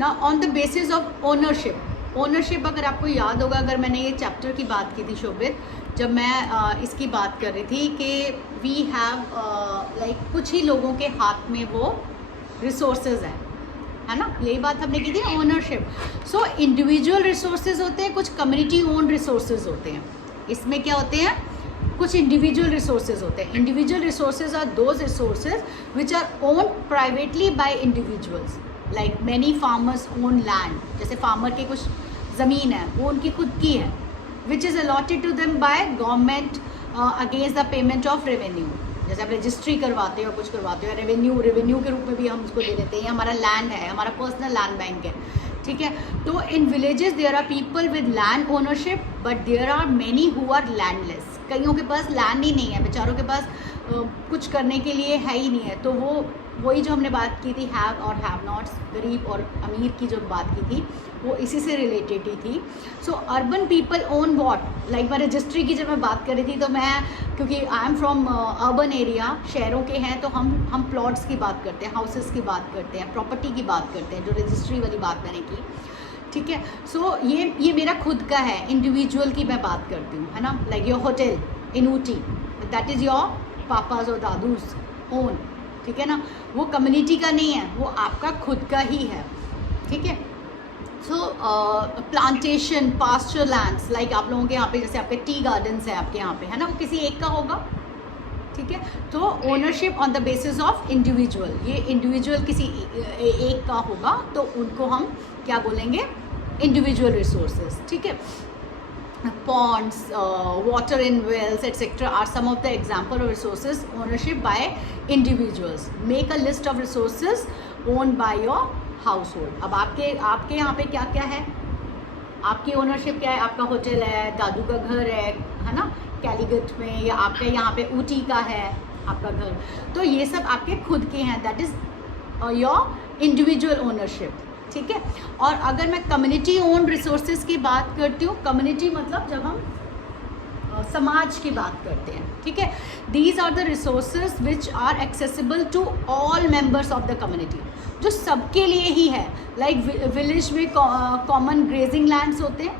ना on the basis of ownership. Ownership अगर आपको याद होगा, अगर मैंने ये चैप्टर की बात की थी शोभित, जब मैं इसकी बात कर रही थी कि वी हैव लाइक कुछ ही लोगों के हाथ में वो रिसोर्सेज हैं, है ना, यही बात हमने की थी ओनरशिप। सो इंडिविजुअल रिसोर्सेज होते हैं, कुछ कम्युनिटी ओन रिसोर्सेज होते हैं। इसमें क्या होते हैं, कुछ इंडिविजुअल रिसोर्सेज होते हैं। Individual resources are those resources which are owned privately by individuals, like many farmers own land, जैसे फार्मर के कुछ ज़मीन है वो उनकी खुद की है, which is allotted to them by government against the payment of revenue. जैसे आप रजिस्ट्री करवाते हो, कुछ करवाते हो, रेवेन्यू के रूप में भी हम उसको दे देते हैं। हमारा लैंड है, हमारा पर्सनल लैंड बैंक है, ठीक है। तो in villages there are people with land ownership, but there are many who are landless. कईयों के पास लैंड ही नहीं है, बेचारों के पास कुछ करने के लिए है ही नहीं है। तो वो वही जो हमने बात की थी हैव और हैव नॉट्स, गरीब और अमीर की जो बात की थी वो इसी से रिलेटेड ही थी। सो urban people own what, like मैं रजिस्ट्री की जब मैं बात कर रही थी तो मैं, क्योंकि I am from urban area, शहरों के हैं, तो हम प्लॉट्स की बात करते हैं, हाउसेस की बात करते हैं, प्रॉपर्टी की बात करते हैं, जो रजिस्ट्री वाली बात मैंने की, ठीक है। सो ये मेरा खुद का है, इंडिविजुअल की मैं बात करती हूँ, है ना। Like your hotel in Ooty, that is your papa's और दादूज ओन, ठीक है ना। वो कम्युनिटी का नहीं है, वो आपका खुद का ही है, ठीक है। सो प्लांटेशन, पास्चर लैंड्स, लाइक आप लोगों के यहाँ पे जैसे आपके टी गार्डन्स है आपके यहाँ पे, है ना, वो किसी एक का होगा, ठीक है। तो ownership on the basis of individual, ये इंडिविजुअल किसी एक का होगा तो उनको हम क्या बोलेंगे, इंडिविजुअल रिसोर्सेज, ठीक है। Ponds, water in wells, etc. are some of the example of resources ownership by individuals. Make a list of resources owned by your household. अब आपके यहाँ पे क्या क्या है, आपकी ओनरशिप क्या है, आपका होटल है, दादू का घर है ना, कैलीगट में, या आपके यहाँ पे ऊटी का है आपका घर, तो ये सब आपके खुद के हैं, that is your individual ownership, ठीक है। और अगर मैं कम्युनिटी ओन रिसोर्सेज की बात करती हूँ, कम्युनिटी मतलब जब हम समाज की बात करते हैं, ठीक है, these are the resources which are accessible to all members of the community, जो सबके लिए ही है। लाइक विलेज में कॉमन ग्रेजिंग लैंड्स होते हैं,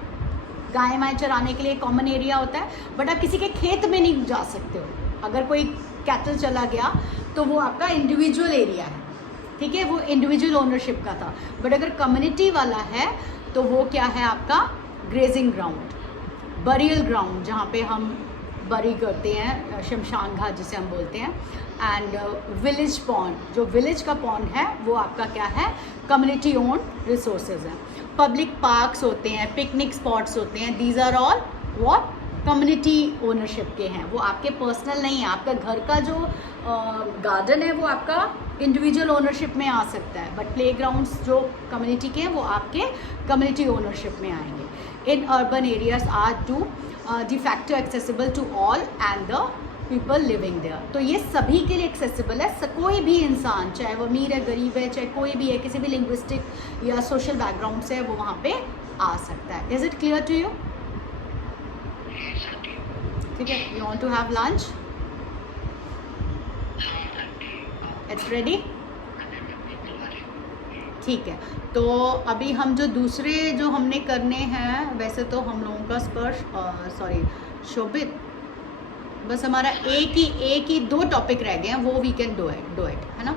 गाय वाय चराने के लिए कॉमन एरिया होता है, बट आप किसी के खेत में नहीं जा सकते हो। अगर कोई कैटल चला गया तो वो आपका इंडिविजुअल एरिया है, ठीक है, वो इंडिविजुअल ओनरशिप का था। बट अगर कम्युनिटी वाला है तो वो क्या है आपका, ग्रेजिंग ग्राउंड, बरियल ग्राउंड, जहाँ पे हम बरी करते हैं, शमशान घाट जिसे हम बोलते हैं, एंड विलेज पॉन्ड, जो विलेज का पॉन्ड है वो आपका क्या है, कम्युनिटी ओन रिसोर्सेज हैं। पब्लिक पार्क्स होते हैं, पिकनिक स्पॉट्स होते हैं, these are all what, community ownership के हैं, वो आपके पर्सनल नहीं है। आपका घर का जो गार्डन है वो आपका इंडिविजुअल ओनरशिप में आ सकता है, बट प्लेग्राउंड्स जो कम्युनिटी के हैं वो आपके कम्युनिटी ओनरशिप में आएंगे। In urban areas are to de facto accessible to all and the people living there। तो ये सभी के लिए एक्सेसिबल है, कोई भी इंसान, चाहे वो अमीर है, गरीब है, चाहे कोई भी है, किसी भी लिंग्विस्टिक या सोशल बैकग्राउंड से है, वो वहाँ पे आ सकता है। Is it clear to you? ठीक है, you want to have lunch, it's ready, ठीक है। तो अभी हम जो दूसरे जो हमने करने हैं, वैसे तो हम लोगों का स्पर्श शोभित, बस हमारा एक ही 2 टॉपिक रह गए हैं, वो वी कैन डू इट, है ना।